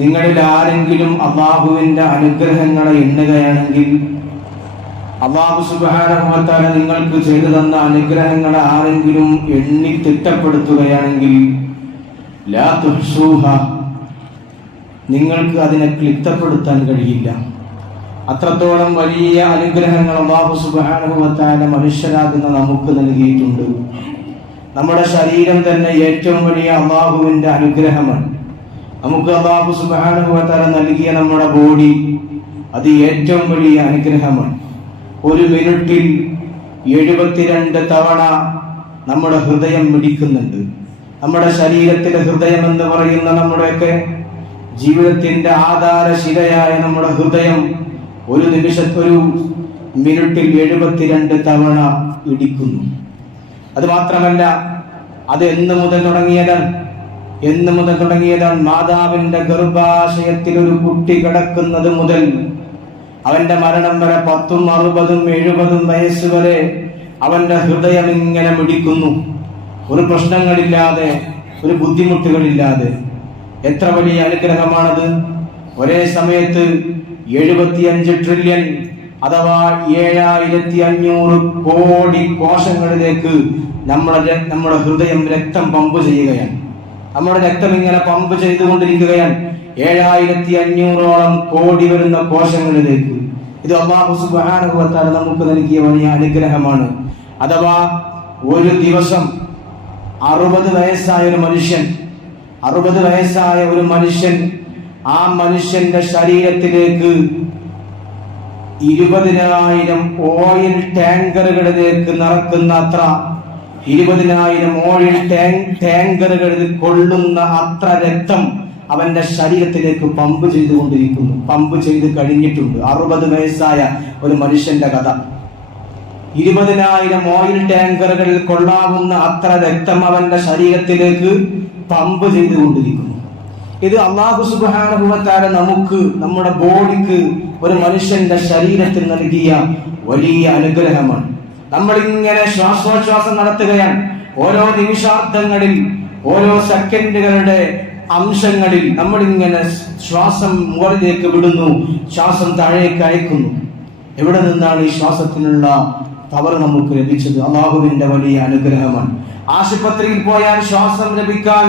നിങ്ങളിൽ ആരെങ്കിലും അള്ളാഹുവിന്റെ അനുഗ്രഹങ്ങളെ എണ്ണുകയാണെങ്കിൽ അള്ളാഹു സുബാനുഭവത്താല നിങ്ങൾക്ക് ചെയ്തു തന്ന അനുഗ്രഹങ്ങളെ ആരെങ്കിലും എണ്ണി തിട്ടപ്പെടുത്തുകയാണെങ്കിൽ നിങ്ങൾക്ക് അതിനെ ക്ലിപ്തപ്പെടുത്താൻ കഴിയില്ല. അത്രത്തോളം വലിയ അനുഗ്രഹങ്ങൾ അള്ളാഹു സുബാനഹുമത്താല മനുഷ്യരാകുന്ന നമുക്ക് നൽകിയിട്ടുണ്ട്. നമ്മുടെ ശരീരം തന്നെ ഏറ്റവും വലിയ അള്ളാഹുവിന്റെ അനുഗ്രഹമാണ്. നമുക്ക് അള്ളാഹു സുബാനുഭവത്താല നൽകിയ നമ്മുടെ ബോഡി അത് ഏറ്റവും വലിയ അനുഗ്രഹമാണ്. ഒരു മിനിറ്റിൽ എഴുപത്തിരണ്ട് തവണ നമ്മുടെ ഹൃദയം മിടിക്കുന്നുണ്ട്. നമ്മുടെ ശരീരത്തിലെ ഹൃദയം എന്ന് പറയുന്ന നമ്മുടെയൊക്കെ ജീവിതത്തിന്റെ ആധാരശിലയായ നമ്മുടെ ഹൃദയം ഒരു നിമിഷത്തൊരു മിനിറ്റിൽ എഴുപത്തിരണ്ട് തവണ ഇടിക്കുന്നു. അത് മാത്രമല്ല അത് എന്ന് മുതൽ തുടങ്ങിയതാണ്. എന്ന് മുതൽ തുടങ്ങിയതാണ് മാതാവിന്റെ ഗർഭാശയത്തിൽ ഒരു കുട്ടി കിടക്കുന്നത് മുതൽ. അവന്റെ മരണം വരെ പത്തും അറുപതും എഴുപതും വയസ്സ് വരെ അവന്റെ ഹൃദയം ഇങ്ങനെ മിടിക്കുന്നു. ഒരു പ്രശ്നങ്ങളില്ലാതെ ഒരു ബുദ്ധിമുട്ടുകളില്ലാതെ. എത്ര വലിയ അനുഗ്രഹമാണത്. ഒരേ സമയത്ത് എഴുപത്തിയഞ്ച് ട്രില്യൺ അഥവാ ഏഴായിരത്തി അഞ്ഞൂറ് കോടി കോശങ്ങളിലേക്ക് നമ്മുടെ നമ്മുടെ ഹൃദയം രക്തം പമ്പ് ചെയ്യുകയാണ്. നമ്മുടെ രക്തം ഇങ്ങനെ പമ്പ് ചെയ്തുകൊണ്ടിരിക്കുകയാണ്. ഏഴായിരത്തി അഞ്ഞൂറോളം കോടി വരുന്ന കോശങ്ങളിലേക്ക്. ഇത് അള്ളാഹു നമുക്ക് നൽകിയ വലിയ അനുഗ്രഹമാണ്. അഥവാ ഒരു ദിവസം അറുപത് വയസ്സായ ഒരു മനുഷ്യൻ അറുപത് വയസ്സായ ഒരു മനുഷ്യൻ ആ മനുഷ്യന്റെ ശരീരത്തിലേക്ക് ഇരുപതിനായിരം ഓയിൽ ടാങ്കറുകളിലേക്ക് നടക്കുന്ന അത്ര ഇരുപതിനായിരം ഓയിൽ ടാങ്കറുകളിൽ കൊള്ളുന്ന അത്ര രക്തം അവന്റെ ശരീരത്തിലേക്ക് പമ്പ് ചെയ്തുകൊണ്ടിരിക്കുന്നു. പമ്പ് ചെയ്ത് കഴിഞ്ഞിട്ടുണ്ട്. അറുപത് വയസ്സായ ഒരു മനുഷ്യന്റെ കഥ. ഇരുപതിനായിരം ഓയിൽ ടാങ്കറുകളിൽ കൊള്ളാവുന്ന അത്ര രക്തം അവന്റെ ശരീരത്തിലേക്ക് പമ്പ് ചെയ്തുകൊണ്ടിരിക്കുന്നു. ഇത് അള്ളാഹു സുബാനുഭവത്താല നമുക്ക് നമ്മുടെ ബോഡിക്ക് ഒരു മനുഷ്യന്റെ ശരീരത്തിൽ നൽകിയ വലിയ അനുഗ്രഹമാണ്. നമ്മൾ ഇങ്ങനെ ശ്വാസോച്ഛ്വാസം നടത്തുകയാണ്. ഓരോ നിമിഷാർത്ഥങ്ങളിൽ ഓരോ സെക്കൻഡുകളുടെ അംശങ്ങളിൽ നമ്മൾ ഇങ്ങനെ ശ്വാസം മുകളിലേക്ക് വിടുന്നു ശ്വാസം താഴേക്ക് അയക്കുന്നു. എവിടെ നിന്നാണ് ഈ ശ്വാസത്തിനുള്ള പവർ നമുക്ക് ലഭിച്ചത്? അള്ളാഹുവിന്റെ വലിയ അനുഗ്രഹമാണ്. ആശുപത്രിയിൽ പോയാൽ ശ്വാസം ലഭിക്കാൻ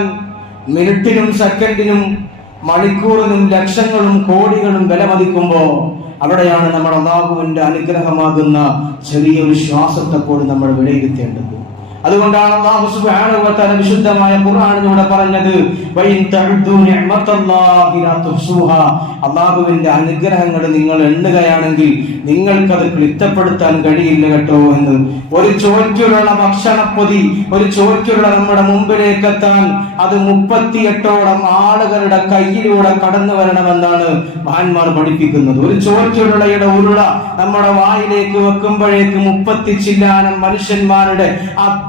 മിനിറ്റിനും സെക്കൻഡിനും മണിക്കൂറിനും ലക്ഷങ്ങളും കോടികളും വിലമതിക്കുമ്പോ അവിടെയാണ് നമ്മൾ അള്ളാഹുവിന്റെ അനുഗ്രഹമാകുന്ന ചെറിയൊരു ശ്വാസത്തെ പോലും നമ്മൾ വിലയിരുത്തേണ്ടത്. അതുകൊണ്ടാണ് അള്ളാഹു സുബ്ഹാനഹു വ തആല വിശുദ്ധമായ ഖുർആനിലൂടെ പറഞ്ഞത് വൈൻ തഅദ്ദു നിഅമത്തല്ലാഹി ലാ തുഹ്സൂഹാ. അള്ളാഹുവിന്റെ അനുഗ്രഹങ്ങൾ നിങ്ങൾ എണ്ണുകയാണെങ്കിൽ നിങ്ങൾക്കത് ക്ലിത്തപ്പെടുത്താൻ കഴിയില്ല കേട്ടോ എന്ന്. ഒരു ചോറ്റുള്ള ഭക്ഷണപ്പൊതി ഒരു ചോറ്റുള്ള നമ്മുടെ മുമ്പിലേക്ക് എത്താൻ അത് മുപ്പത്തിയെട്ടോളം ആളുകളുടെ കയ്യിലൂടെ കടന്നു വരണമെന്നാണ് മഹാന്മാർ പഠിപ്പിക്കുന്നത്. ഒരു ചോറ്റുള്ളയുടെ ഉരുള നമ്മുടെ വായിലേക്ക് വെക്കുമ്പോഴേക്ക് മുപ്പത്തി ചില്ലാനം മനുഷ്യന്മാരുടെ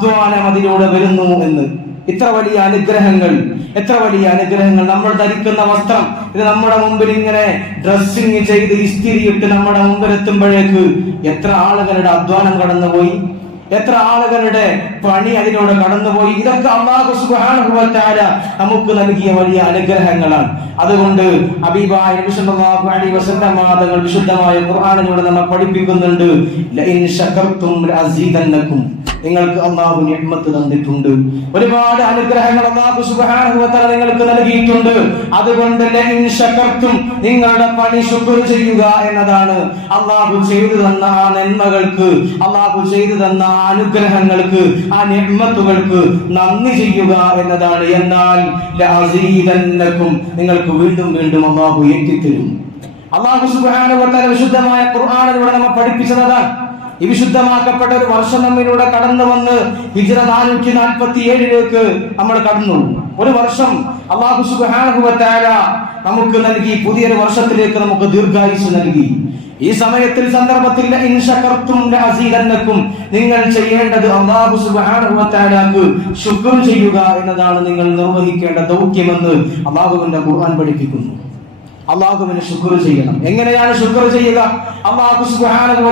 അധ്വാനം അതിലൂടെ വരുന്നു എന്ന്. ഇത്ര വലിയ അനുഗ്രഹങ്ങൾ എത്ര വലിയ അനുഗ്രഹങ്ങൾ നമ്മൾ ധരിക്കുന്ന വസ്ത്രം. ഇത് നമ്മുടെ മുമ്പിൽ ഇങ്ങനെ ഡ്രസ്സിങ് ചെയ്ത് ഇസ്തിരിയിട്ട് നമ്മുടെ മുമ്പിൽ എത്തുമ്പോഴേക്ക് എത്ര ആളുകളുടെ അധ്വാനം കടന്നുപോയി. എത്ര ആളുകളുടെ പണി അതിലൂടെ കടന്നുപോയി. ഇതൊക്കെ അള്ളാഹു വ നമുക്ക് നൽകിയ വലിയ അനുഗ്രഹങ്ങളാണ്. അതുകൊണ്ട് അബിബായ വസല്ലം തങ്ങൾ വിശുദ്ധമായ ഖുർആാനിലൂടെ നമ്മൾ പഠിപ്പിക്കുന്നുണ്ട് നിങ്ങൾക്ക് അള്ളാഹു നിഹ്മത്ത് തന്നിട്ടുണ്ട്. ഒരുപാട് അനുഗ്രഹങ്ങൾ അള്ളാഹു തആല നിങ്ങൾക്ക് നൽകിയിട്ടുണ്ട്. അതുകൊണ്ട് ശകർതും നിങ്ങളുടെ പണി ശുക്ർ ചെയ്യുക എന്നതാണ്. അള്ളാഹു ചെയ്തു തന്ന ആ നന്മകൾക്ക് അള്ളാഹു ചെയ്തു തന്ന അനുഗ്രഹങ്ങൾക്ക് ആ നിഹ്മത്തുകൾക്ക് നന്ദി ചെയ്യുക എന്നതാണ്. എന്നാൽ നിങ്ങൾക്ക് വീണ്ടും വീണ്ടും അള്ളാഹു ഏറ്റിത്തരും അള്ളാഹു തആല വിശുദ്ധമായ ഖുർആനിലൂടെ നമ്മൾ പഠിപ്പിച്ചതാണ് ഈ വിശുദ്ധമാക്കപ്പെട്ട ഒരു വർഷം നമ്മിലൂടെ കടന്നു വന്ന് ഹിജറ നാനൂറ്റി നാൽപ്പത്തി ഏഴിലേക്ക് നമ്മൾ കടന്നു. ഒരു വർഷം അള്ളാഹു തആല നമുക്ക് നൽകി പുതിയൊരു വർഷത്തിലേക്ക് നമുക്ക് ദീർഘായുസ് നൽകി. ഈ സമയത്തിൽ സന്ദർഭത്തിൽ നിങ്ങൾ ചെയ്യേണ്ടത് അള്ളാഹു തആലാക്ക് ശുക്ർ ചെയ്യുക എന്നതാണ് നിങ്ങൾ നിർവഹിക്കേണ്ട ദൗത്യമെന്ന് അള്ളാഹുവിന്റെ ഖുർആൻ പഠിപ്പിക്കുന്നു. അള്ളാഹുവിന് ശുക്ർ ചെയ്യണം. എങ്ങനെയാണ് ശുക്ർ ചെയ്യുക? അള്ളാഹു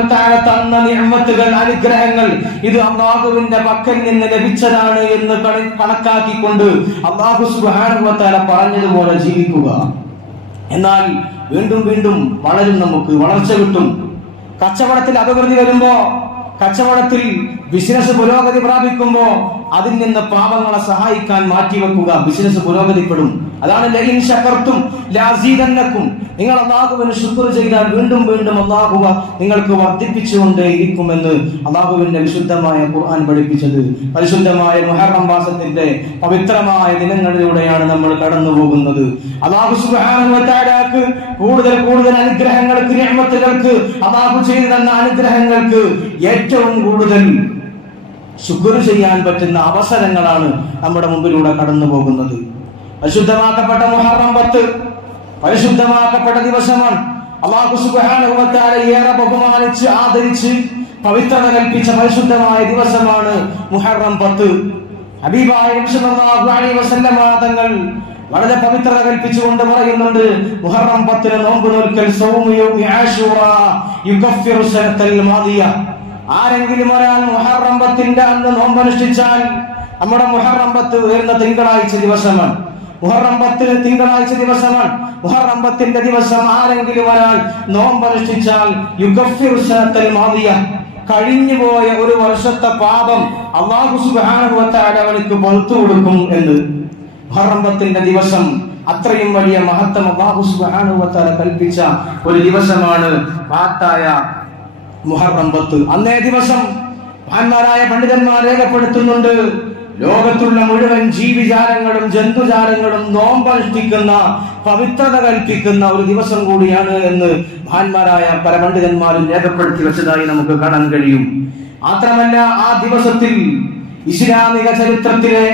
തആല തന്ന നിഅമത്തുകൾ അനുഗ്രഹങ്ങൾ ഇത് അള്ളാഹുവിന്റെ പക്കൽ നിന്ന് ലഭിച്ചതാണ് എന്ന് കണ- കണക്കാക്കിക്കൊണ്ട് അള്ളാഹു തആല പറഞ്ഞതുപോലെ ജീവിക്കുക. എന്നാൽ വീണ്ടും വീണ്ടും വളരും നമുക്ക് വളർച്ച കിട്ടും. കച്ചവടത്തിൽ അഭിവൃദ്ധി വരുമ്പോ കച്ചവടത്തിൽ ബിസിനസ് പുരോഗതി പ്രാപിക്കുമ്പോ അതിൽ നിന്ന് പാപങ്ങളെ സഹായിക്കാൻ മാറ്റിവെക്കുക ബിസിനസ് പുരോഗതിപ്പെടും. അതാണ് ലൈൻ ശക്കർത്തും ലാസീതന്നക്കും നിങ്ങൾ അള്ളാഹുവിന് ശുക്ർ ചെയ്താൽ വീണ്ടും വീണ്ടും അള്ളാഹുവ നിങ്ങൾക്ക് വർദ്ധിപ്പിച്ചുകൊണ്ടേ ഇരിക്കുമെന്ന് അള്ളാഹുവിന്റെ വിശുദ്ധമായ ഖുർആൻ പഠിപ്പിച്ചത്. പരിശുദ്ധമായ മുഹറം മാസത്തിന്റെ പവിത്രമായ ദിനങ്ങളിലൂടെയാണ് നമ്മൾ കടന്നു പോകുന്നത് അള്ളാഹു സുബ്ഹാനഹു വ കൂടുതൽ കൂടുതൽ അനുഗ്രഹങ്ങൾക്ക് ഞമ്മത്തുകൾക്ക് അള്ളാഹു ചെയ്തു തന്ന അനുഗ്രഹങ്ങൾക്ക് ഏറ്റവും കൂടുതൽ ശുക്ർ ചെയ്യാൻ പറ്റുന്ന അവസരങ്ങളാണ് നമ്മുടെ മുമ്പിലൂടെ കടന്നു പോകുന്നത് പരിശുദ്ധമാക്കപ്പെട്ട മുഹറം പത്ത് പരിശുദ്ധമാക്കപ്പെട്ട ദിവസമാണ്. അള്ളാഹു തആല ഏറെ ബഹുമാനിച്ച് ആദരിച്ച് പവിത്രത കൽപ്പിച്ച പരിശുദ്ധമായ ദിവസമാണ് മുഹറം പത്ത്. തങ്ങൾ വളരെ പവിത്രത കൽപ്പിച്ചുകൊണ്ട് പറയുന്നുണ്ട് മുഹറം പത്തിന് നോമ്പ് നോൽക്കൽ സൗമു ആരെങ്കിലും ഒരാൾ മുഹറം പത്തിന്റെ അന്ന് നോമ്പനുഷ്ഠിച്ചാൽ നമ്മുടെ മുഹറം പത്ത് വരുന്ന തിങ്കളാഴ്ച ദിവസമാണ്. മുഹറം പത്തിന് തിങ്കളാഴ്ച ദിവസമാണ്. മുഹറം പത്തിന്റെ ദിവസം ആരെങ്കിലും ഒരാൾ നോമ്പനുഷ്ഠിച്ചാൽ കഴിഞ്ഞുപോയ ഒരു വർഷത്തെ പാപം അള്ളാഹു തആല അവനക്ക് പുറത്തു കൊടുക്കും എന്ന്. മുഹറം പത്തിന്റെ ദിവസം അത്രയും വലിയ മഹത്വം അള്ളാഹു വ കൽപ്പിച്ച ഒരു ദിവസമാണ്. മഹത്തായ മുഹറം പത്ത് അന്നേ ദിവസം മഹാന്മാരായ പണ്ഡിതന്മാർ രേഖപ്പെടുത്തുന്നുണ്ട് ലോകത്തുള്ള മുഴുവൻ ജീവിചാരങ്ങളും ജന്തുജാലങ്ങളും നോമ്പനുഷ്ഠിക്കുന്ന പവിത്രത കൽപ്പിക്കുന്ന ഒരു ദിവസം കൂടിയാണ് എന്ന് മഹാന്മാരായ പല പണ്ഡിതന്മാരും രേഖപ്പെടുത്തി വെച്ചതായി നമുക്ക് കാണാൻ കഴിയും. മാത്രമല്ല ആ ദിവസത്തിൽ ഇസ്ലാമിക ചരിത്രത്തിലെ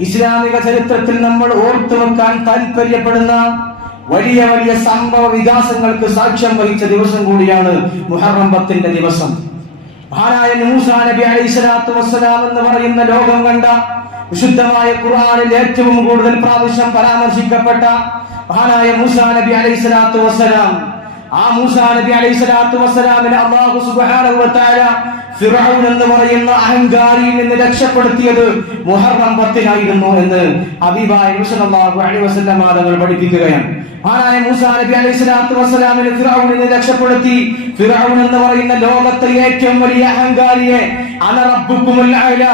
ഇസ്ലാമിക ചരിത്രത്തിൽ നമ്മൾ ഓർത്തു വെക്കാൻ താല്പര്യപ്പെടുന്ന വലിയ വലിയ സംഭവ വികാസങ്ങൾക്ക് സാക്ഷ്യം വഹിച്ച ദിവസം കൂടിയാണ് മുഹറം പത്തിന്റെ ദിവസം. മഹാനായ മൂസ നബി അലൈഹി സ്വലാത്തു വസ്സലാം എന്ന് പറയുന്ന ലോകം കണ്ട വിശുദ്ധമായ ഖുർആനിൽ ഏറ്റവും കൂടുതൽ പ്രാവശ്യം പരാമർശിക്കപ്പെട്ട മഹാനായ മൂസ നബി അലൈഹി സ്വലാത്തു വസ്സലാം. ആ മൂസ നബി അലൈഹി സ്വലാത്തു വസ്സലാമിനെ അല്ലാഹു സുബ്ഹാനഹു വ തആല ഫിറഔൻ എന്ന് പറയുന്ന അഹങ്കാരിയിൽ നിന്ന് രക്ഷപ്പെടുത്തിയത് മുഹറം പത്തിനായിരുന്നു എന്ന് അബിബായ നബി അലൈഹി വസല്ലം തങ്ങൾ പഠിപ്പിക്കുകയാണ്. മഹാനായ മൂസ നബി അലൈഹി സ്വലാത്തു വസ്സലാമിനെ ഫിറഔനിൽ നിന്ന് രക്ഷപ്പെടുത്തി. ഫിറൌൻ എന്ന് പറയുന്ന ലോകത്തെ ഏറ്റവും വലിയ അഹങ്കാരിയെ അന റബ്ബുക്കുമുൽ അഅല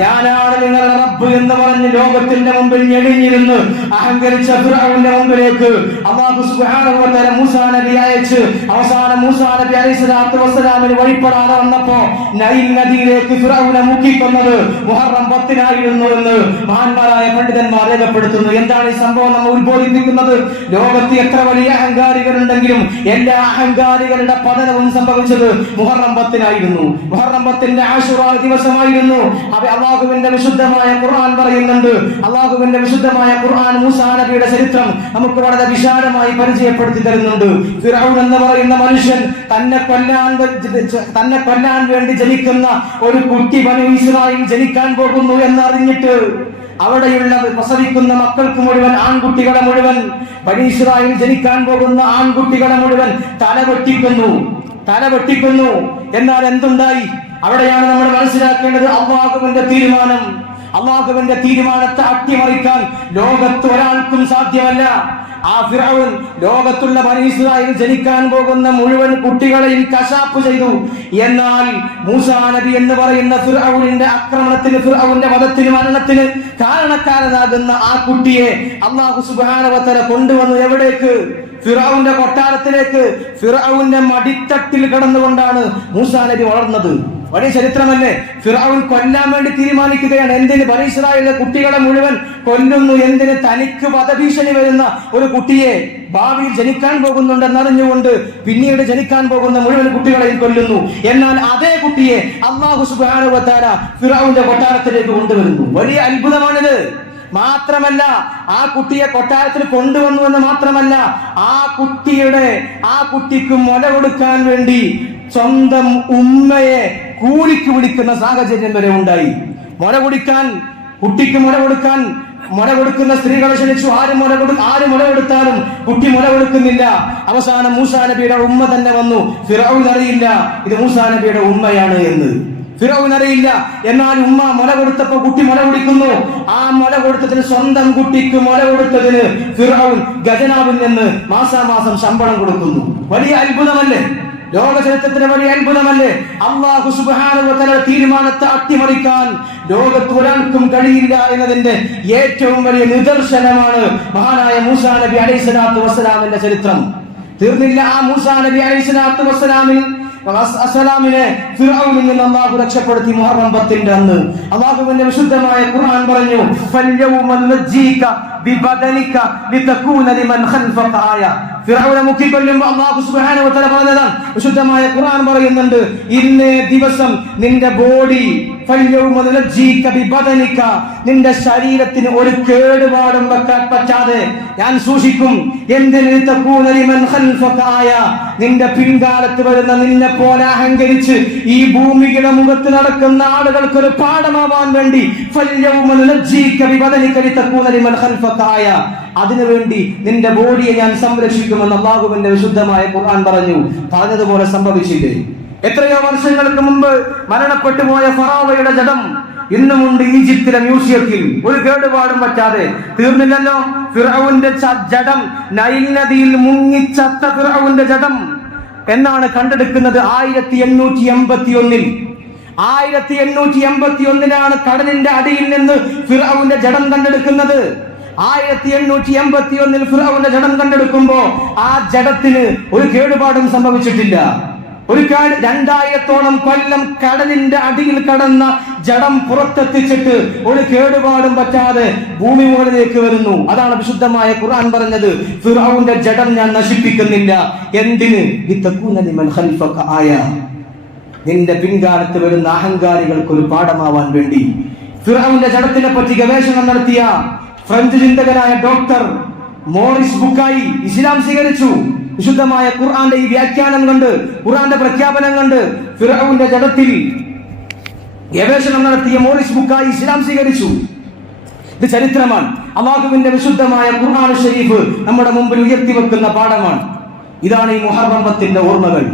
ഞാനാണ് നിങ്ങളുടെ റബ്ബ് എന്ന് പറഞ്ഞ് ലോകത്തിന്റെ മുമ്പിൽ ഞെളിഞ്ഞിരുന്ന് അഹങ്കരിച്ച ഫിറഔന്റെ മുമ്പിലേക്ക് അല്ലാഹു സുബ്ഹാനഹു വ തആല മൂസാ നബി അയച്ച് അവസാനം മൂസാ നബി അലൈഹി സ്വലാത്തു വസ്സലാമിന് വഴിപ്പെടാതെ വന്നപ്പോ നൈൽ നദിയിലേക്ക് ഫിറഔനെ മുക്കിക്കൊന്നത് മുഹറം പത്തിനായിരുന്നു എന്ന് മഹാന്മാരായ പണ്ഡിതന്മാർ രേഖപ്പെടുത്തുന്നു. എന്താണ് ഈ സംഭവം? നമ്മൾ ഉത്ബോധിപ്പിക്കുന്നത് ലോകത്ത് എത്ര വലിയ അഹങ്കാരികളുണ്ടെങ്കിലും എല്ലാ അഹങ്കാരികളുടെ പതനവും സംഭവിച്ചത് മുഹറം പത്തിനായിരുന്നു. മുഹറം പത്തിന്റെ ആശുറ ദിവസമായിരുന്നു. അവ അള്ളാഹുവിന്റെ വിശുദ്ധമായ ഖുർആൻ പറയുന്നുണ്ട്. അള്ളാഹുവിന്റെ വിശുദ്ധമായ ഖുർആൻ മൂസാ നബിയുടെ ചരിത്രം നമുക്ക് വളരെ വിശാലമായി പരിചയപ്പെടുത്തി തരുന്നുണ്ട്. ഫിറഔൻ എന്ന് പറയുന്ന മനുഷ്യൻ തന്നെ കൊല്ലാൻ തന്നെ കൊല്ലാൻ വേണ്ടി ജനിക്കുന്ന ഒരു കുട്ടി ബനു ഇസ്രായേൽ ജനിക്കാൻ പോകുന്നു എന്നറിഞ്ഞിട്ട് അവിടെയുള്ള പ്രസവിക്കുന്ന മക്കൾക്ക് മുഴുവൻ ആൺകുട്ടികളെ മുഴുവൻ ബനു ജനിക്കാൻ പോകുന്ന ആൺകുട്ടികളെ മുഴുവൻ തല വെട്ടിക്കുന്നു. തല വെട്ടിക്കുന്നു. എന്നാൽ എന്തുണ്ടായി? അവിടെയാണ് നമ്മൾ മനസ്സിലാക്കേണ്ടത് അള്ളാഹുവിന്റെ തീരുമാനം. അള്ളാഹുവിന്റെ തീരുമാനത്തെ അട്ടിമറിക്കാൻ ലോകത്ത് ഒരാൾക്കും സാധ്യമല്ല. ആ ഫിറൗൻ ലോകത്തുള്ള ബനീസ്രായിൽ ജനിക്കാൻ പോകുന്ന മുഴുവൻ കുട്ടികളെയും കശാപ്പ് ചെയ്തു. എന്നാൽ മൂസാ നബി എന്ന് പറയുന്ന ഫിറൗനിന്റെ ആക്രമണത്തിന് ഫിറാവുന്റെ വധത്തിന് മരണത്തിന് കാരണക്കാരനാകുന്ന ആ കുട്ടിയെ അള്ളാഹു സുബാനവത്തല കൊണ്ടുവന്നു എവിടേക്ക്? ഫിറൌന്റെ കൊട്ടാരത്തിലേക്ക്. ഫിറൌന്റെ മടിത്തട്ടിൽ കിടന്നുകൊണ്ടാണ് മൂസാ നബി വളർന്നത്. വലിയ ചരിത്രമല്ലേ? ഫിറാവുൻ കൊല്ലാൻ വേണ്ടി തീരുമാനിക്കുകയാണ്. എന്തിന്? ബനീസ്രായേലിലെ കുട്ടികളെ മുഴുവൻ കൊല്ലുന്നു എന്തിന്? തനിക്ക് വധഭീഷണി വരുന്ന ഒരു കുട്ടിയെ ഭാവിയിൽ ജനിക്കാൻ പോകുന്നുണ്ടെന്നറിഞ്ഞുകൊണ്ട് പിന്നീട് ജനിക്കാൻ പോകുന്ന മുഴുവൻ കുട്ടികളെയും കൊല്ലുന്നു. എന്നാൽ അതേ കുട്ടിയെ അള്ളാഹു സുബാനുവത്താര ഫിറാവുന്റെ കൊട്ടാരത്തിലേക്ക് കൊണ്ടുവരുന്നു. വലിയ അത്ഭുതമാണിത്. മാത്രമല്ല ആ കുട്ടിയെ കൊട്ടാരത്തിൽ കൊണ്ടുവന്നു എന്ന് മാത്രമല്ല ആ കുട്ടിയുടെ ആ കുട്ടിക്ക് മുല കൊടുക്കാൻ വേണ്ടി സ്വന്തം ഉമ്മയെ കൂലിക്ക് വിളിക്കുന്ന സാഹചര്യം വരെ ഉണ്ടായി. മുര കുടിക്കാൻ കുട്ടിക്ക് മുര കൊടുക്കാൻ മുര കൊടുക്കുന്ന സ്ത്രീകളെ ക്ഷണിച്ചു. ആരും മുര കൊടു ആരും മുല കൊടുത്താലും കുട്ടി മുല കൊടുക്കുന്നില്ല. അവസാനം മൂസാ നബിയുടെ ഉമ്മ തന്നെ വന്നു. ഫിറൌൻ അറിയില്ല ഇത് മൂസാ നബിയുടെ ഉമ്മയാണ് എന്ന്. ഫിറൌൻ അറിയില്ല എന്നാൽ ഉമ്മ മുല കൊടുത്തപ്പോ കുട്ടി മുല കുടിക്കുന്നു. ആ മുല കൊടുത്തതിന് സ്വന്തം കുട്ടിക്ക് മുല കൊടുത്തതിന് ഫിറൌൻ ഗജനാവിൽ നിന്ന് മാസാമാസം ശമ്പളം കൊടുക്കുന്നു. വലിയ അത്ഭുതമല്ലേ? ലോക ചരിത്രത്തിന് വലിയ അത്ഭുതമല്ലേ? അള്ളാഹു സുബാനുവതല തീരുമാനത്തെ അട്ടിമറിക്കാൻ ലോകത്ത് ഒരാൾക്കും കഴിയില്ല എന്നതിന്റെ ഏറ്റവും വലിയ നിദർശനമാണ് മഹാനായ മൂസാ നബി അലൈസ്ലാത്തു വസ്സലാമിന്റെ ചരിത്രം. തീർന്നില്ല ആ മൂസാ നബി അലൈസ്ലാത്തു വസ്സലാമിൽ അസലാമിനെ ഫിർഔനിൽ നിന്ന് അള്ളാഹു രക്ഷപ്പെടുത്തി മുഹറം പത്തിന്റെ അന്ന്. അള്ളാഹുവിന്റെ വിശുദ്ധമായ ഖുർആൻ പറഞ്ഞു വിശുദ്ധമായ ഖുർആൻ പറയുന്നുണ്ട് ഇന്നേ ദിവസം നിന്റെ ബോഡി നിന്റെ ശരീരത്തിന് ഒരു കേടുപാടും വെക്കാൻ പറ്റാതെ ഞാൻ സൂക്ഷിക്കും. നിന്റെ പിൻകാലത്ത് വരുന്ന നിന്നെ പോലെ അഹങ്കരിച്ച് ഈ ഭൂമിയുടെ മുഖത്ത് നടക്കുന്ന ആളുകൾക്ക് ഒരു പാഠമാവാൻ വേണ്ടി അതിനുവേണ്ടി നിന്റെ ബോഡിയെ ഞാൻ സംരക്ഷിക്കുമെന്ന് അള്ളാഹുവിന്റെ വിശുദ്ധമായ ഖുർആൻ പറഞ്ഞു. പറഞ്ഞതുപോലെ സംഭവിച്ചില്ലേ? എത്രയോ വർഷങ്ങൾക്ക് മുമ്പ് മരണപ്പെട്ടു പോയ ഫറാവയുടെ ജഡം ഇന്നുമുണ്ട് ഈജിപ്തിലെ മ്യൂസിയത്തിൽ. ഒരു കേടുപാടും പറ്റാതെ. തീർന്നില്ലല്ലോ? ഫിറൌന്റെ ജടം ജഡം നൈൽ നദിയിൽ മുങ്ങിച്ചത്ത ഫിറൌന്റെ ജഡം. എന്നാണ് കണ്ടെടുക്കുന്നത് ആയിരത്തി എണ്ണൂറ്റി എൺപത്തി ഒന്നിൽ ആയിരത്തി എണ്ണൂറ്റി എൺപത്തി ഒന്നിലാണ് കടലിന്റെ അടിയിൽ നിന്ന് ഫിറൌന്റെ ജഡം കണ്ടെടുക്കുന്നത്. ആയിരത്തി എണ്ണൂറ്റി എൺപത്തി ഒന്നിൽ ഫിറൌന്റെ ജഡം കണ്ടെടുക്കുമ്പോ ആ ജഡത്തിന് ഒരു കേടുപാടും സംഭവിച്ചിട്ടില്ല. ഒരു രണ്ടായിരത്തോളം കൊല്ലം കടലിന്റെ അടിയിൽ കടന്ന ജഡം പുറത്തെത്തിച്ചിട്ട് ഒരു കേടുപാടും പറ്റാതെ ഭൂമി മുകളിലേക്ക് വരുന്നു. അതാണ് വിശുദ്ധമായ ഖുർആൻ പറഞ്ഞത് ഫിറാവിന്റെ ജഡം ഞാൻ നശിപ്പിക്കുന്നില്ല. എന്തിന്? ആയ. നിന്റെ പിൻകാലത്ത് വരുന്ന അഹങ്കാരികൾക്ക് ഒരു പാഠമാവാൻ വേണ്ടി. ഫിറാവിന്റെ ജഡത്തിനെ പറ്റി ഗവേഷണം നടത്തിയ ഫ്രഞ്ച് ചിന്തകനായ ഡോക്ടർ മോറിസ് ബുക്കായി ഇസ്ലാം സ്വീകരിച്ചു. വിശുദ്ധമായ ഖുർആന്റെ ഈ വ്യാഖ്യാനം കണ്ട് ഖുർആന്റെ പ്രഖ്യാപനം കണ്ട് ഫിറൌന്റെ ജടത്തിൽ ഗവേഷണം നടത്തിയ മോറിസ് ബുക്കായി ഇസ്ലാം സ്വീകരിച്ചു. ഇത് ചരിത്രമാണ്. അള്ളാഹുവിന്റെ വിശുദ്ധമായ ഖുർആൻ ഷരീഫ് നമ്മുടെ മുമ്പിൽ ഉയർത്തി വെക്കുന്ന പാഠമാണ്. ഇതാണ് ഈ മുഹറമ്പത്തിന്റെ ഓർമ്മകൾ.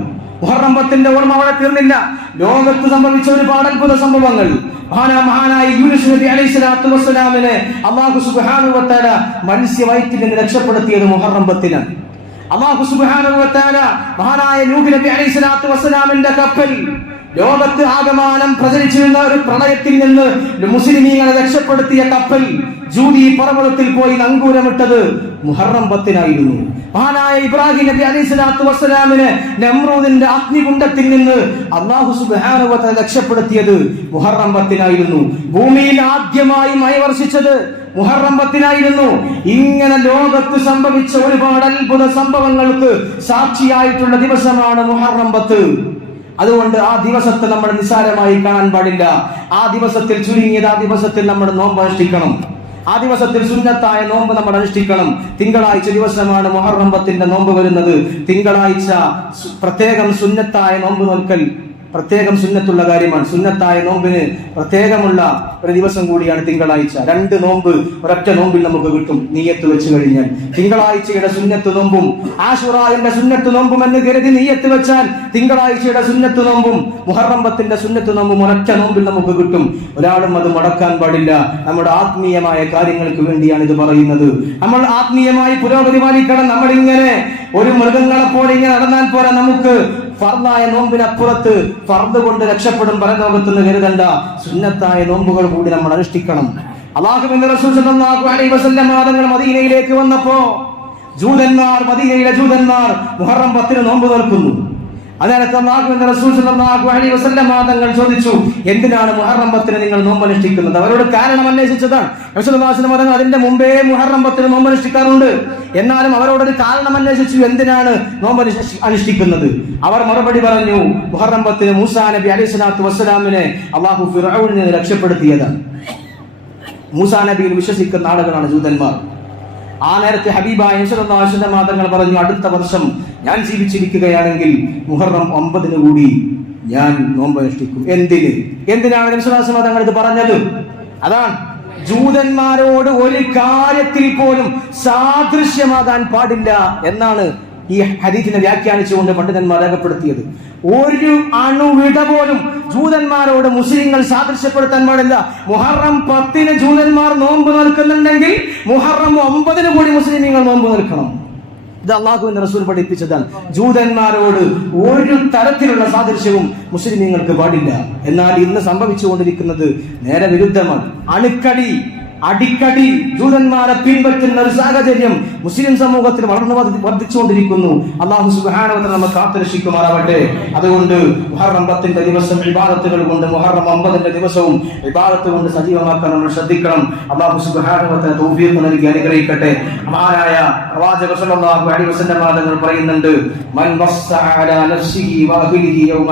മുഹറമ്പത്തിന്റെ ഓർമ്മ അവിടെ തീർന്നില്ല. ലോകത്ത് സംഭവിച്ച ഒരുപാട് അത്ഭുത സംഭവങ്ങൾ. മഹാനാ മഹാനായ യൂനുസ് നബി അള്ളാഹു സുബ്ഹാനഹു വതആല മത്സ്യ വയറ്റിൽ നിന്ന് രക്ഷപ്പെടുത്തിയത് മുഹറം പത്തിനാണ് അള്ളാഹു സുബ്ഹാനഹു വതആല മഹാനായ നൂഹ് നബി അലൈഹി സ്വലാത്തു വസ്സലാമിന്റെ കപ്പൽ ലോകത്ത് ആകമാനം പ്രചരിച്ചിരുന്ന ഒരു പ്രളയത്തിൽ നിന്ന് മുസ്ലിമീങ്ങളെ രക്ഷപ്പെടുത്തിയ കപ്പൽ ജൂതി പർവതത്തിൽ പോയി നങ്കൂരമിട്ടത് മുഹറം പത്തിനായിരുന്നു. മഹാനായ ഇബ്രാഹിം നബി അലൈഹി സ്വലാത്തു വസ്സലാമിന് നമ്രൂദിന്റെ അഗ്നികുണ്ടത്തിൽ നിന്ന് അള്ളാഹു സുബാനുവത്തെ രക്ഷപ്പെടുത്തിയത് മുഹറം പത്തിനായിരുന്നു. ഭൂമിയിൽ ആദ്യമായി മഴ വർഷിച്ചത് മുഹറം പത്തിനായിരുന്നു. ഇങ്ങനെ ലോകത്ത് സംഭവിച്ച ഒരുപാട് അത്ഭുത സംഭവങ്ങൾക്ക് സാക്ഷിയായിട്ടുള്ള ദിവസമാണ് മുഹറം പത്ത്. അതുകൊണ്ട് ആ ദിവസത്തെ നമ്മൾ നിസ്സാരമായി കാണാൻ പാടില്ല. ആ ദിവസത്തിൽ ചുരുങ്ങിയത് ആ ദിവസത്തിൽ നമ്മൾ നോമ്പ് അനുഷ്ഠിക്കണം. ആ ദിവസത്തിൽ സുന്നത്തായ നോമ്പ് നമ്മൾ അനുഷ്ഠിക്കണം. തിങ്കളാഴ്ച ദിവസമാണ് മുഹറം പത്തിന്റെ നോമ്പ് വരുന്നത്. തിങ്കളാഴ്ച പ്രത്യേകം സുന്നത്തായ നോമ്പ് നോൽക്കൽ. പ്രത്യേകം സുന്നത്തുള്ള കാര്യമാണ്. സുന്നത്തായ നോമ്പിന് പ്രത്യേകമുള്ള ഒരു ദിവസം കൂടിയാണ് തിങ്കളാഴ്ച. രണ്ട് നോമ്പ് ഒരൊറ്റ നോമ്പിൽ നമുക്ക് കിട്ടും. നീയത്ത് വെച്ച് കഴിഞ്ഞാൽ. തിങ്കളാഴ്ചയുടെ സുന്നത്ത് നോമ്പും ആഷുറാന്റെ സുന്നത്ത് നോമ്പും എന്ന് കരുതി നീയത്ത് വെച്ചാൽ തിങ്കളാഴ്ചയുടെ സുന്നത്ത് നോമ്പും മുഹറമ്പത്തിന്റെ സുന്നത്ത് നോമ്പും ഒരൊറ്റ നോമ്പിൽ നമുക്ക് കിട്ടും. ഒരാളും അത് മുടക്കാൻ പാടില്ല. നമ്മുടെ ആത്മീയമായ കാര്യങ്ങൾക്ക് വേണ്ടിയാണ് ഇത് പറയുന്നത്. നമ്മൾ ആത്മീയമായി പുരോഗതി പാലിക്കണം. നമ്മളിങ്ങനെ ഒരു മൃഗങ്ങളെ പോലെ ഇങ്ങനെ നടന്നാൽ പോലെ നമുക്ക് ഫർദായ നോമ്പിനപ്പുറത്ത് ഫർദ് കൊണ്ട് രക്ഷപ്പെടും പരലോകത്ത് നിന്ന് കരുതണ്ട സുന്നത്തായ നോമ്പുകൾ കൂടി നമ്മൾ അനുഷ്ഠിക്കണം. അള്ളാഹുബിന്റെ റസൂൽ സല്ലല്ലാഹു അലൈഹി വസല്ലം മദീനയിലേക്ക് വന്നപ്പോ ജൂതന്മാർ മദീനയിലെ ജൂതന്മാർ മുഹറം പത്തിന് നോമ്പ് നോൽക്കുന്നു തങ്ങൾ ചോദിച്ചു എന്തിനാണ് മുഹറമ്പത്തിന് നിങ്ങൾ നോമ്പനുഷ്ഠിക്കുന്നത്? അവരോട് കാരണം അന്വേഷിച്ചതാണ്. തങ്ങൾ അതിന്റെ മുമ്പേ മുഹറമ്പത്തിന് നോമ്പനുഷ്ഠിക്കാറുണ്ട്. എന്നാലും അവരോടൊരു കാരണം അന്വേഷിച്ചു എന്തിനാണ് നോമ്പ് അനുഷ്ഠിക്കുന്നത്? അവർ മറുപടി പറഞ്ഞു മുഹറമ്പത്തിന് മൂസാ നബി അലൈഹി സ്വലാത്തു വസ്സലാമിനെ അള്ളാഹു ഫിറൌനിൽ നിന്ന് രക്ഷപ്പെടുത്തിയതാണ്. മൂസാ നബിയിൽ വിശ്വസിക്കുന്ന ആളുകളാണ് ജൂതന്മാർ. ആ നേരത്തെ ഹബീബായ മാതങ്ങൾ പറഞ്ഞു അടുത്ത വർഷം ഞാൻ ജീവിച്ചിരിക്കുകയാണെങ്കിൽ മുഹറം ഒമ്പതിന് കൂടി ഞാൻ നോമ്പ് അനുഷ്ഠിക്കും. എന്തിന്? എന്തിനാണ് യശുദാസ മാതങ്ങൾ ഇത് പറഞ്ഞത്? അതാണ്. ജൂതന്മാരോട് ഒരു കാര്യത്തിൽ പോലും സാദൃശ്യമാകാൻ പാടില്ല എന്നാണ് ഈ ഹരീഫിനെ വ്യാഖ്യാനിച്ചുകൊണ്ട് പണ്ഡിതന്മാർ രേഖപ്പെടുത്തിയത്. ഒരു അണുവിട പോലും ജൂതന്മാരോട് മുസ്ലിങ്ങൾ സാദൃശ്യപ്പെടുത്താൻ പാടില്ല. മുഹറം പത്തിന് ജൂതന്മാർ നോമ്പ് നിൽക്കുന്നുണ്ടെങ്കിൽ മുഹറം ഒമ്പതിന് കൂടി മുസ്ലിമീങ്ങൾ നോമ്പ് നിൽക്കണം ഇത് അള്ളാഹുവിന്റെ റസൂൽ പഠിപ്പിച്ചതാണ്. ജൂതന്മാരോട് ഒരു തരത്തിലുള്ള സാദൃശ്യവും മുസ്ലിമീങ്ങൾക്ക് പാടില്ല. എന്നാൽ ഇന്ന് സംഭവിച്ചുകൊണ്ടിരിക്കുന്നത് നേരെ വിരുദ്ധമാണ്. അണുക്കടി അടിക്കടി ജൂതന്മാരെ പിൻപറ്റുന്ന ഒരു സാഹചര്യം മുസ്ലിം സമൂഹത്തിൽ വളർന്നു വർദ്ധി- വർദ്ധിച്ചുകൊണ്ടിരിക്കുന്നു. അള്ളാഹു സുബാനവത്തെ നമ്മൾ കാത്തുരക്ഷിക്കുമാറാവട്ടെ. അതുകൊണ്ട് മുഹറം പത്തിന്റെ ദിവസം വിവാദത്തുകൾ കൊണ്ട് മുഹറം അമ്പതിന്റെ ദിവസവും വിവാദത്ത് കൊണ്ട് സജീവമാക്കാൻ നമ്മൾ ശ്രദ്ധിക്കണം. അള്ളാഹു സുബാനവത്തെ തൗഫീഖ് നൽകി അനുഗ്രഹിക്കട്ടെ. മഹാനായ പ്രവാചക സല്ലല്ലാഹു അലൈഹി പറയുന്നുണ്ട് മൻ യൗമ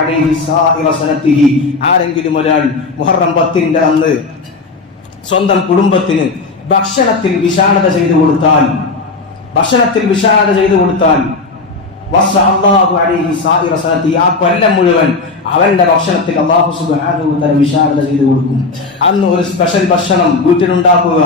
അലൈഹി ആരെങ്കിലും ഒരാൾ മുഹറം പത്തിന്റെ അന്ന്. സ്വന്തം കുടുംബത്തിന് ഭക്ഷണത്തിൽ വിശാലത ചെയ്തു കൊടുത്താൽ ഭക്ഷണത്തിൽ വിശാലത ചെയ്തു കൊടുത്താൽ ആ കൊല്ലം മുഴുവൻ അവന്റെ ഭക്ഷണത്തിൽ അള്ളാഹു തആല വിശാലത ചെയ്തു കൊടുക്കും. അന്ന് ഒരു സ്പെഷ്യൽ ഭക്ഷണം വീട്ടിലുണ്ടാക്കുക.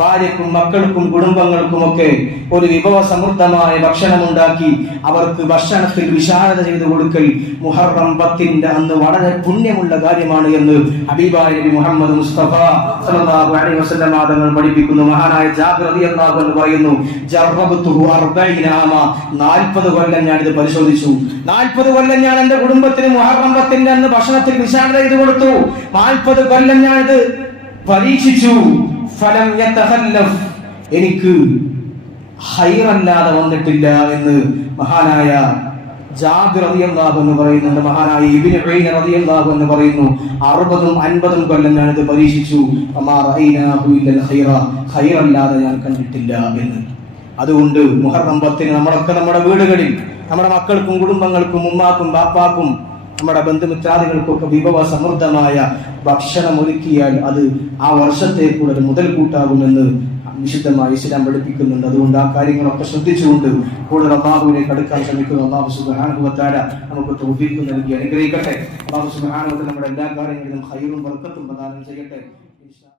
ഭാര്യക്കും മക്കൾക്കും കുടുംബങ്ങൾക്കും ഒക്കെ ഒരു വിഭവ സമൃദ്ധമായ ഭക്ഷണം ഉണ്ടാക്കി അവർക്ക് ഭക്ഷണത്തിൽ വിശാലത ചെയ്തു കൊടുക്കൽ മുഹറം പത്തിന്റെ അന്ന് വളരെ പുണ്യമുള്ള കാര്യമാണ് എന്ന് ഹബീബായ നബി മുഹമ്മദ് മുസ്തഫ സല്ലല്ലാഹു അലൈഹി വസല്ലം തങ്ങൾ പഠിപ്പിക്കുന്നു. മഹാനായ ജാബിർ റളിയല്ലാഹു പറയുന്നു ജറബതുഹു 40 ആമ 40 കൊല്ലം ഞാൻ ഇത് പരിശോധിച്ചു. 40 കൊല്ലം ഞാൻ എന്റെ കുടുംബത്തിന് മുഹറം പത്തിന്റെ അന്ന് ഭക്ഷണത്തിൽ വിശാലത ചെയ്തു കൊടുത്തു. 40 കൊല്ലം ഞാൻ ഇത് പരീക്ഷിച്ചു. ഫലം എനിക്ക് ഹൈറല്ലാതെ വന്നിട്ടില്ല എന്ന് മഹാനായ ജാബിർ റളിയല്ലാഹു എന്ന് പറയുന്നുണ്ട്. മഹാനായ ഇബ്നു ഉയൈന റളിയല്ലാഹു എന്ന് പറയുന്നു അറുപതും അൻപതും കൊല്ലം ഞാൻ ഇത് പരീക്ഷിച്ചു ഖൈറല്ലാതെ ഞാൻ കണ്ടിട്ടില്ല എന്ന്. അതുകൊണ്ട് മുഹറം പത്തിന് നമ്മളൊക്കെ നമ്മുടെ വീടുകളിൽ നമ്മുടെ മക്കൾക്കും കുടുംബങ്ങൾക്കും ഉമ്മാക്കും ബാപ്പാക്കും നമ്മുടെ ബന്ധുമിത്രാദികൾക്കൊക്കെ വിഭവ സമൃദ്ധമായ ഭക്ഷണം ഒരുക്കിയാൽ അത് ആ വർഷത്തേക്കുള്ള ഒരു മുതൽക്കൂട്ടാകുമെന്ന് വിശുദ്ധമായി ഇസ്ലാം പഠിപ്പിക്കുന്നുണ്ട്. അതുകൊണ്ട് ആ കാര്യങ്ങളൊക്കെ ശ്രദ്ധിച്ചുകൊണ്ട് കൂടുതൽ അബ്ബാബുവിനെ അടുക്കാൻ ശ്രമിക്കുന്ന അള്ളാഹു സുബാനുഭവത്താര നമുക്ക് തോഫീക്ക് നൽകി അനുഗ്രഹിക്കട്ടെ. അള്ളാഹു സുബാനുഭവത്തിൽ നമ്മുടെ എല്ലാ കാര്യങ്ങളിലും ഹൈറും വർക്കത്തും പ്രദാനം ചെയ്യട്ടെ.